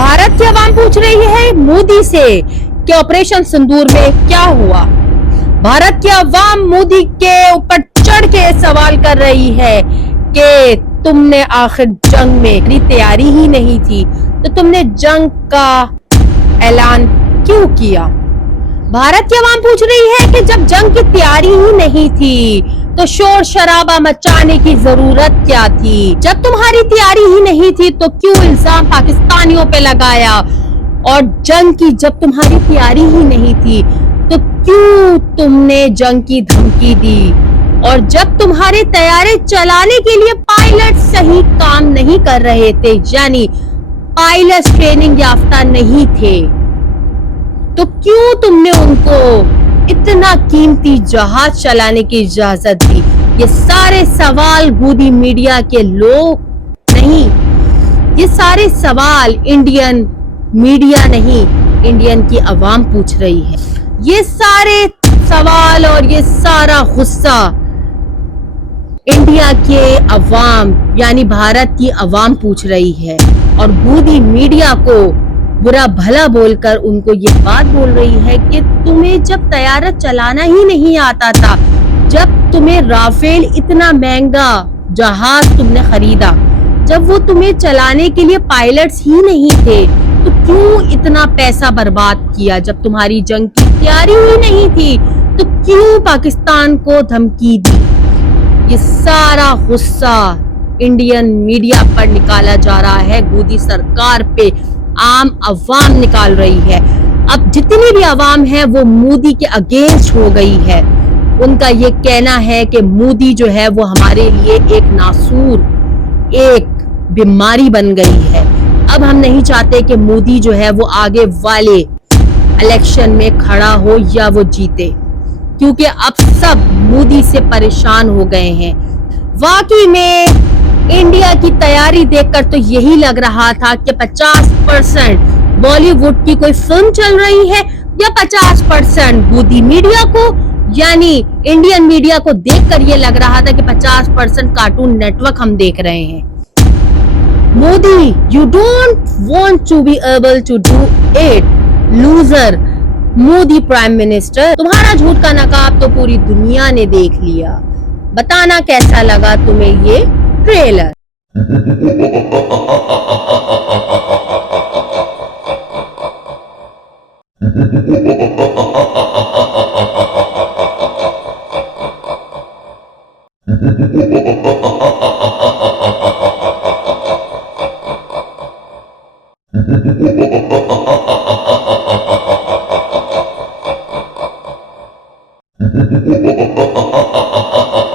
भारत की आवाम पूछ रही है मोदी से कि ऑपरेशन सिंदूर में क्या हुआ। भारत की आवाम मोदी के ऊपर चढ़ के सवाल कर रही है कि तुमने आखिर जंग में तैयारी ही नहीं थी तो तुमने जंग का ऐलान क्यों किया। भारत की आवाम पूछ रही है कि जब जंग की तैयारी ही नहीं थी तो शोर शराबा मचाने की जरूरत क्या थी। जब तुम्हारी तैयारी ही नहीं थी तो क्यों इल्जाम पाकिस्तानियों पे लगाया, और जंग की जब तुम्हारी तैयारी ही नहीं थी तो क्यों तुमने जंग की धमकी दी, और जब तुम्हारे तैयारे चलाने के लिए पायलट सही काम नहीं कर रहे थे, यानी पायलट ट्रेनिंग याफ्ता नहीं थे, तो क्यों तुमने उनको इतना कीमती जहाज चलाने की इजाजत दी। ये सारे सवाल गोदी मीडिया के लोग नहीं, ये सारे सवाल इंडियन मीडिया नहीं, इंडियन की आवाम पूछ रही है। ये सारे सवाल और ये सारा गुस्सा इंडिया के अवाम यानी भारत की अवाम पूछ रही है, और गोदी मीडिया को बुरा भला बोलकर उनको ये बात बोल रही है कि तुम्हें जब तैयारा चलाना ही नहीं आता था, जब तुम्हें राफेल इतना महंगा जहाज तुमने खरीदा, जब वो तुम्हें चलाने के लिए पायलट्स ही नहीं थे, तो क्यों इतना पैसा बर्बाद किया। जब तुम्हारी जंग की तैयारी ही नहीं थी तो क्यों पाकिस्तान को धमकी दी। ये सारा गुस्सा इंडियन मीडिया पर निकाला जा रहा है, गोदी सरकार पे आम अवाम निकाल रही है। अब जितनी भी अवाम है वो मोदी के अगेंस्ट हो गई है। उनका ये कहना है कि मोदी जो है वो हमारे लिए एक नासूर, एक बीमारी बन गई है। अब हम नहीं चाहते कि मोदी जो है वो आगे वाले इलेक्शन में खड़ा हो या वो जीते, क्योंकि अब सब मोदी से परेशान हो गए हैं। वाकई में इंडिया की तैयारी देखकर तो यही लग रहा था कि 50% बॉलीवुड की कोई फिल्म चल रही है या 50% गोदी मीडिया को यानी इंडियन मीडिया को देखकर ये लग रहा था कि 50% कार्टून नेटवर्क हम देख रहे हैं। Modi, you don't want to be able to do it, loser. Modi prime minister, तुम्हारा झूठ का नकाब तो पूरी दुनिया ने देख लिया। बताना कैसा लगा तुम्हें ये ट्रेलर।